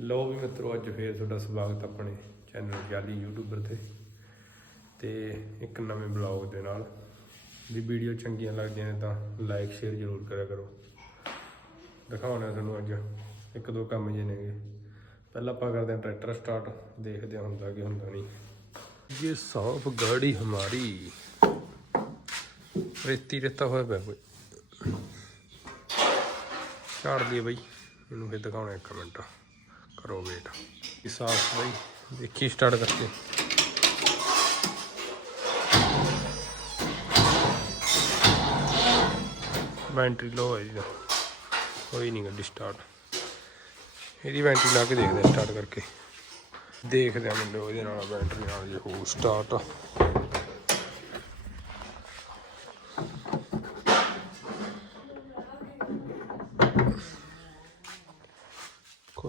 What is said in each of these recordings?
ਲੋ ਵੀ ਮਿੱਤਰੋ, ਅੱਜ ਫੇਰ ਤੁਹਾਡਾ ਸਵਾਗਤ ਆਪਣੇ ਚੈਨਲ ਜਾਲੀ ਯੂਟਿਊਬਰ ਤੇ। ਤੇ ਇੱਕ ਨਵੇਂ ਬਲੌਗ ਦੇ ਨਾਲ ਵੀ ਵੀਡੀਓ ਚੰਗੀਆਂ ਲੱਗਦੀਆਂ ਨੇ ਤਾਂ ਲਾਈਕ ਸ਼ੇਅਰ ਜ਼ਰੂਰ ਕਰਿਆ ਕਰੋ। ਦਿਖਾਉਣਾ ਤੁਹਾਨੂੰ ਅੱਜ ਇੱਕ ਦੋ ਕੰਮ ਜੇ ਨੇਗੇ। ਪਹਿਲਾਂ ਆਪਾਂ ਕਰਦੇ ਹਾਂ ਟਰੈਕਟਰ ਸਟਾਰਟ ਦੇਖਦੇ ਹਾਂ ਹੁੰਦਾ ਕਿ ਹੁੰਦਾ ਨਹੀਂ। ਇਹ ਸਾਫ਼ ਗਾੜੀ ਹਮਾਰੀ। ਰੇਤੀ ਰੇਤਾ ਹੋਇਆ ਪਿਆ ਕੋਈ। ਛਾੜ ਲਈਏ ਬਈ, ਇਹਨੂੰ ਫਿਰ ਦਿਖਾਉਣਾ ਇੱਕ ਮਿੰਟ। ਕਰੋ ਵੇਟ ਸਾਫ਼ ਸਫ਼ਾਈ ਦੇਖੀ ਸਟਾਰਟ ਕਰਕੇ। ਬੈਟਰੀ ਲੋ ਹੈ ਇਹਦਾ ਕੋਈ ਨਹੀਂ ਗੱਡੀ ਸਟਾਰਟ ਇਹਦੀ ਬੈਟਰੀ ਲਾ ਕੇ ਦੇਖਦੇ ਸਟਾਰਟ ਕਰਕੇ। ਦੇਖਦੇ ਆ ਮੁੰਡੇ ਉਹਦੇ ਨਾਲ ਬੈਟਰੀ ਨਾਲ ਜੇ ਹੋ ਸਟਾਰਟ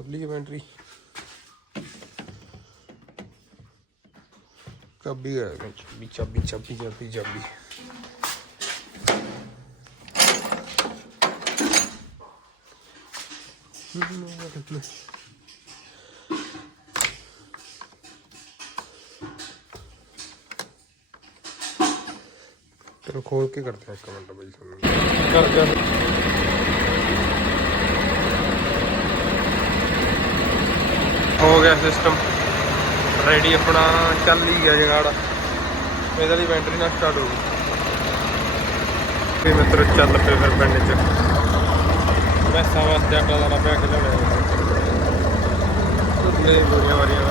ਖੋਲੀ ਬੈਟਰੀ। ਚਾਬੀ ਹੈ ਚਾਬੀ ਚਾਬੀ ਚਾਬੀ ਚਾਬੀ ਚਾਬੀ। ਚਲੋ ਖੋਲ ਕੇ ਕਰਦੇ ਆ ਇੱਕ ਮਿੰਟ ਬਈ ਤੁਹਾਨੂੰ ਕਰ ਕਰ। ਹੋ ਗਿਆ ਸਿਸਟਮ ਰੈਡੀ ਆਪਣਾ ਚੱਲ ਹੀ ਗਿਆ ਜਗਾੜ। ਇਹਦਾ ਦੀ ਬੈਟਰੀ ਨਾਲ ਸਟਾਰਟ ਹੋ ਗਈ। ਤੇ ਮਿੱਤਰ ਚੱਲ ਪਏ ਫਿਰ ਪਿੰਡ ਚ। ਮੈਸਾਂ ਵਾਸਤੇ ਆਟਾ ਲਾਣਾ ਪਿਆ ਖਿਲਾਉਣਾ ਤੁੱਲੇ ਗੋਰੀਆਂ ਵਾਰੀਆਂ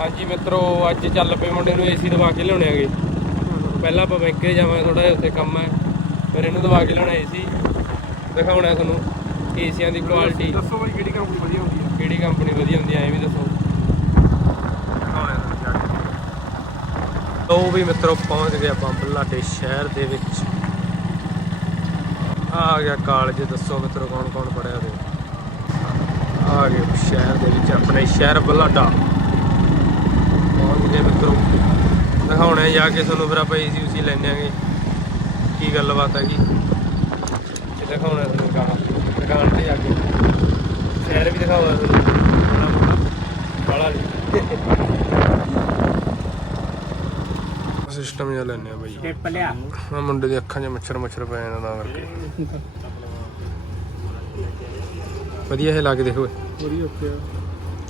ਹਾਂਜੀ ਮਿੱਤਰੋ, ਅੱਜ ਚੱਲ ਪਏ ਮੁੰਡੇ ਨੂੰ ਏਸੀ ਦਵਾ ਕੇ ਲਿਆਉਣੇ ਆਗੇ ਪਹਿਲਾਂ ਆਪਾਂ ਬੈਂਕੇ ਜਾਵਾਂਗੇ ਥੋੜਾ ਜਿਹਾ ਉੱਥੇ ਕੰਮ ਹੈ। ਫਿਰ ਇਹਨੂੰ ਦਵਾ ਕੇ ਲਿਆਉਣਾ ਏਸੀ ਦਿਖਾਉਣਾ ਤੁਹਾਨੂੰ। ਏਸੀਆਂ ਦੀ ਕੁਆਲਿਟੀ ਦੱਸੋ ਬਾਈ ਕਿਹੜੀ ਕੰਪਨੀ ਵਧੀਆ ਹੁੰਦੀ ਹੈ ਕਿਹੜੀ ਕੰਪਨੀ ਵਧੀਆ ਹੁੰਦੀ ਐ ਇਹ ਵੀ ਦੱਸੋ। ਉਹ ਵੀ ਮਿੱਤਰੋ ਪਹੁੰਚ ਗਏ ਆਪਾਂ ਬੁਲਾਡੇ ਸ਼ਹਿਰ ਦੇ ਵਿੱਚ। ਆ ਗਿਆ ਕਾਲਜ ਦੱਸੋ ਮਿੱਤਰੋ ਕੌਣ ਕੌਣ ਪੜਿਆ ਤੇ ਆ ਗਏ ਸ਼ਹਿਰ ਦੇ ਵਿੱਚ ਆਪਣੇ ਸ਼ਹਿਰ ਬੁਲਾਡਾ ਪਹੁੰਚ ਗਏ ਮਿੱਤਰੋ। ਦਿਖਾਉਣੇ ਜਾ ਕੇ ਤੁਹਾਨੂੰ ਫਿਰ ਆਪਾਂ ਏਸੀ ਉਸੀ ਲੈਣੇ ਆਂਗੇ। ਕੀ ਗੱਲਬਾਤ ਹੈਗੀ? ਤੇ ਦਿਖਾਉਣਾ ਤੁਹਾਨੂੰ ਕਹਾ ਦੁਕਾਨ ਤੇ ਜਾ ਕੇ। ਸ਼ਹਿਰ ਵੀ ਦਿਖਾਉਣਾ ਤੁਹਾਨੂੰ ਬੜਾ ਸਿਸਟਮ ਜਿਹਾ ਲੈਣੇ ਆ ਬਈ। ਟਿਪ ਲਿਆ। ਆ ਮੁੰਡੇ ਦੀ ਅੱਖਾਂ 'ਚ ਮੱਛਰ ਮੱਛਰ ਪੈ ਜਾਂਦਾ ਤਾਂ ਕਰਕੇ। ਵਧੀਆ ਇਹ ਲਾ ਕੇ ਦੇਖੋ। ਪੂਰੀ ਓਕੇ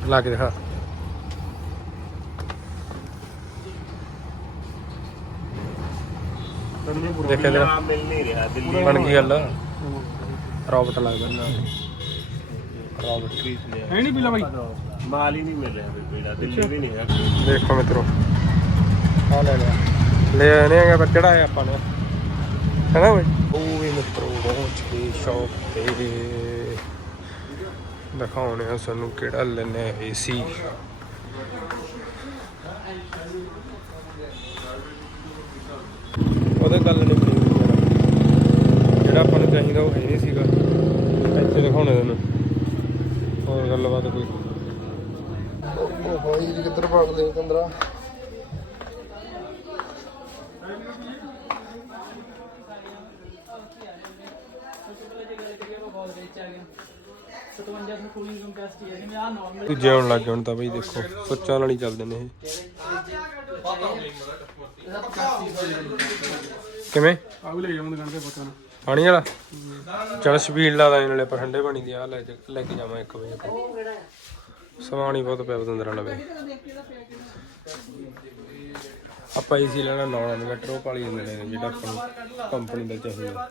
ਲਾ ਕੇ ਦਿਖਾ। ਦੇਖਿਆ ਤੇਰਾ ਮਿਲ ਨਹੀਂ ਰਿਹਾ ਦਿੱਲੀ ਬਣ ਗਈ ਗੱਲ। ਰੋਬਟ ਲੱਗਦਾ ਨਾ। ਰੋਬਟ ਹੈ ਨਹੀਂ ਪੀਲਾ ਬਾਈ? ਮਾਲ ਹੀ ਨਹੀਂ ਮਿਲ ਰਿਹਾ ਬੇੜਾ ਦਿੱਲੀ ਵੀ ਨਹੀਂ ਹੈ ਦੇਖੋ ਮਿੱਤਰੋ। ਆ ਲੈ ਲਿਆ। ਲੈ ਆਨੇ ਆਗੇ ਪਰ ਚੜਾਇਆ ਆਪਾਂ ਨੇ? ਹੈਨਾ ਬਈ? ਉਹ ਵੀ ਮਿੱਤਰੋ ਪਹੁੰਚ ਗਏ ਸ਼ੌਪ ਤੇ। ਦਿਖਾਉਣੇ ਆ ਸਾਨੂੰ ਕਿਹੜਾ ਲੈਣਾ ਏਸੀ ਉਹਦੇ ਗੱਲ ਨਹੀਂ ਬਣੀ ਹੋਈ ਯਾਰ। ਜਿਹੜਾ ਚਾਹੀਦਾ ਉਹ ਹੈ ਨਹੀਂ ਸੀਗਾ। ਇੱਥੇ ਦਿਖਾਉਣੇ ਤੈਨੂੰ ਹੋਰ ਗੱਲਬਾਤ ਕੋਈ? ਉਹ ਭਾਈ ਜੀ ਕਿੱਧਰ ਭਾਗ ਲੈ ਕੰਦਰਾ ਦੂਜੇ ਆਉਣ ਲੱਗ ਗਏ ਹੁਣ ਤਾਂ ਬਈ ਦੇਖੋ ਸੁੱਚਾਂ ਨਾਲ ਹੀ ਚੱਲਦੇ ਨੇ ਇਹ। ਕਿਵੇਂ? ਆ ਵੀ ਲੈ ਜਾਵਾਂ ਦੁਕਾਨ ਤੇ ਪਤਾ ਨਾ। ਪਾਣੀ ਵਾਲਾ? ਚਲ ਸਪੀਡ ਲਾ ਦਾਂ ਨਾਲੇ ਆਪਾਂ ਠੰਡੇ ਪਾਣੀ ਦੀ ਆ ਲੈ ਜਾ- ਲੈ ਕੇ ਜਾਵਾਂ ਇੱਕ ਵਜੇ ਆਪਾਂ। ਸਮਾਨ ਹੀ ਬਹੁਤ ਪਿਆ ਬਦੰਦਰਾ ਲਵੇ ਆਪਾਂ ਏਸੀ ਲੈਣਾ ਨੌਨ ਇਨਵਰਟਰ ਉਹ ਪਾਲੀ ਜਾਂਦੇ ਨੇ, ਜਿਹੜਾ ਆਪਾਂ ਨੂੰ ਕੰਪਨੀ ਦਾ ਚਾਹੀਦਾ।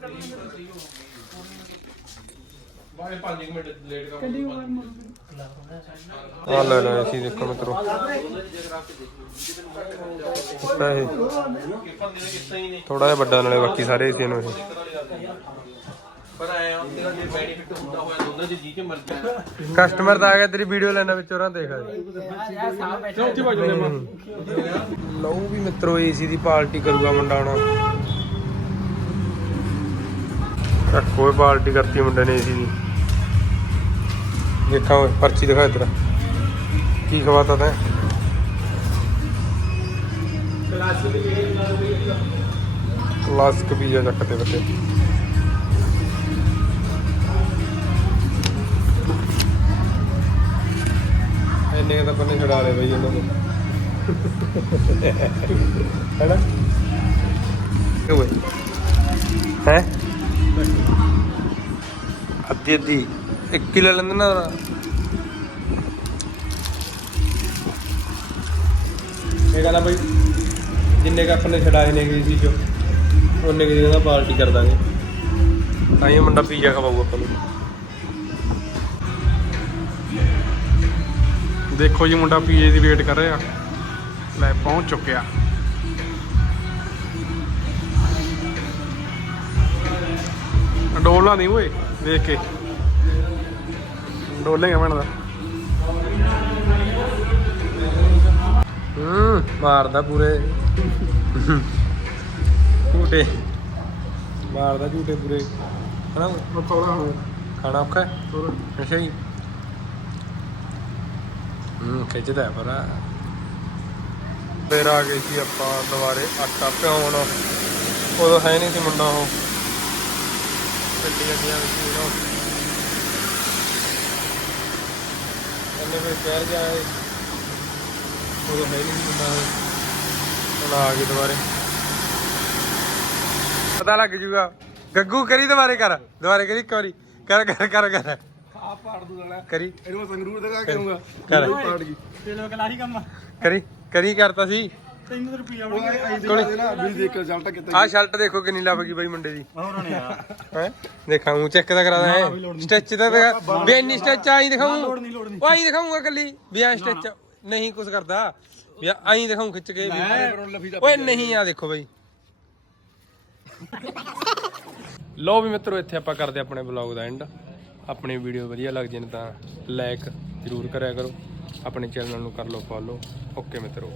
ਆ ਲੈ ਲੈ ਏਸੀ ਦੇਖੋ ਮਿੱਤਰੋ। ਪੈਸੇ। ਥੋੜਾ ਜਿਹਾ ਵੱਡਾ ਨਾਲੇ ਬਾਕੀ ਸਾਰੇ ਏਸੀ ਨੂੰ ਇਹ ਪਰ ਆਇਆ ਉਹਦੇ ਜੇ ਬੈਨੀਫਿਟ ਹੁੰਦਾ ਹੋਇਆ ਦੋਨਾਂ ਦੇ ਜੀ ਕੇ ਮਰ ਗਿਆ ਕਸਟਮਰ ਤਾਂ ਆ ਗਿਆ ਤੇਰੀ ਵੀਡੀਓ ਲੈਣਾ ਵਿੱਚ ਉਹਨਾਂ ਦੇਖ ਦੇ ਲਓ ਵੀ ਮਿੱਤਰੋ ਏਸੀ ਦੀ ਪਾਰਟੀ ਕਰੂਗਾ ਮੁੰਡਾ ਹੁਣ। ਕੋਈ ਪਾਰਟੀ ਕਰਤੀ ਮੁੰਡੇ ਨੇ ਏਸੀ ਦੀ। ਦੇਖਾ ਓਏ, ਪਰਚੀ ਦਿਖਾ ਇਧਰ। ਕੀ ਖਵਾਤਾ ਤੈਂ? ਕਲਾਸਿਕ ਪੀਜ਼ਾ ਚੱਕਦੇ ਬੱਚੇ। ਇੰਨੇ ਤਾਂ ਬੰਨੇ ਛਡਾ ਲੈ ਬਈ ਇਹਨਾਂ ਨੂੰ। ਹੈਨਾ? ਕਿਉਂ ਹੈ? ਅੱਧੀ ਅੱਧੀ ਇੱਕ ਕਿਲੋ ਲੈਂਦੇ ਨਾ ਇਹ ਗੱਲ ਆ ਬਈ ਜਿੰਨੇ ਕ ਆਪਾਂ ਨੇ ਛਡਾਏ ਨੇ ਕਿਸੇ ਚੋਂ ਉਹਨੇ ਕਿ ਦਾ ਪਾਰਟੀ ਕਰ ਦਾਂਗੇ। ਤਾਂ ਹੀ ਇਹ ਮੁੰਡਾ ਪੀਜ਼ਾ ਖਵਾਊ ਆਪਾਂ ਨੂੰ। ਦੇਖੋ ਜੀ ਮੁੰਡਾ ਪੀਏ ਦੀ ਵੇਟ ਕਰ ਰਿਹਾ। ਲੈ ਪਹੁੰਚ ਚੁੱਕਿਆ। ਡੋਲਣਾ ਨਹੀਂ ਓਏ ਦੇਖ ਕੇ। ਡੋਲੇਗਾ ਬਣਦਾ। ਹੂੰ ਮਾਰਦਾ ਪੂਰੇ। ਝੂਟੇ। ਮਾਰਦਾ ਝੂਟੇ ਪੂਰੇ। ਹਨਾ? ਥੋੜਾ ਹੋ ਖਾਣਾ ਔਖਾ ਹੈ? ਅੱਛਾ ਜੀ। ਹੂੰ ਖਿੱਚਦਾ ਪਰ। ਫਿਰ ਆ ਗਏ ਸੀ ਆਪਾਂ ਦੁਬਾਰੇ ਆਟਾ ਪਿਆਉਣ। ਉਦੋਂ ਹੈ ਨਹੀਂ ਸੀ ਮੁੰਡਾ ਉਹ। ਗੱਡੀ ਗੱਡੀਆਂ ਵਿੱਚ ਉਹ। ਕਹਿੰਦੇ ਫਿਰ ਸ਼ਹਿਰ ਜਾਏ ਉਦੋਂ ਹੈ ਨਹੀਂ ਸੀ ਮੁੰਡਾ ਉਹ ਹੁਣ ਆ ਗਏ ਦੁਬਾਰੇ। ਪਤਾ ਲੱਗ ਜੂਗਾ। ਗੱਗੂ ਕਰੀ ਦੁਬਾਰੇ ਕਰ। ਦੁਬਾਰੇ ਕਰੀ ਇੱਕ ਵਾਰੀ। ਕਰ ਕਰ ਕਰ ਕਰ। ਆ ਪਾੜ ਦੂ ਲੈਣਾ ਕਰੀ। ਇਹਨੂੰ ਸੰਗਰੂਰ ਦੇ ਕਾ ਕਰ। ਪਾੜ ਗਈ ਤੇ ਲੋਕ ਲਾਹੀ ਕੰਮ। ਕਰੀ ਕਰੀ ਕਰਤਾ ਸੀ। ਤੈਨੂੰ ਰੁਪਿਆ ਉਹ ਆਈ ਦੇ ਨਾ ਵੀ ਦੇਖ ਕੇ ਜਲਟਾ ਕਿਤੇ ਆਹ ਸ਼ਰਟ ਦੇਖੋ ਕਿੰਨੀ ਲੱਭ ਗਈ ਬਾਈ ਮੁੰਡੇ ਦੀ। ਹੋਰ ਨੇ ਯਾਰ। ਹੈ? ਦੇਖਾਂ ਉਹ ਚੈੱਕ ਤਾਂ ਕਰਾਦਾ ਹੈ ਸਟਿਚ ਤਾਂ ਦਿਖਾ- ਵੀ ਇੰਨੀ ਸਟਿਚ ਆਈ ਦਿਖਾਉਂ ਲੋੜ ਨਹੀਂ ਲੋੜ ਨਹੀਂ ਉਹ ਆਈ ਦਿਖਾਉਂਗਾ ਕੱਲੀ ਵੀ ਐ ਸਟਿਚ ਨਹੀਂ ਕੁਝ ਕਰਦਾ। ਵੀ ਆਈ ਦਿਖਾਉਂ ਖਿੱਚ ਕੇ ਵੀ ਓਏ ਨਹੀਂ ਆ ਦੇਖੋ ਬਾਈ। ਲੋ ਵੀ ਮਿੱਤਰੋ ਇੱਥੇ ਆਪਾਂ ਕਰਦੇ ਆਪਣੇ ਵਲੌਗ ਦਾ ਐਂਡ ਆਪਣੀ ਵੀਡੀਓ ਵਧੀਆ ਲੱਗ ਜੇ ਤਾਂ ਲਾਈਕ ਜ਼ਰੂਰ ਕਰਿਆ ਕਰੋ। ਆਪਣੇ ਚੈਨਲ ਨੂੰ ਕਰ ਲਓ ਫੋਲੋ ਓਕੇ ਮਿੱਤਰੋ।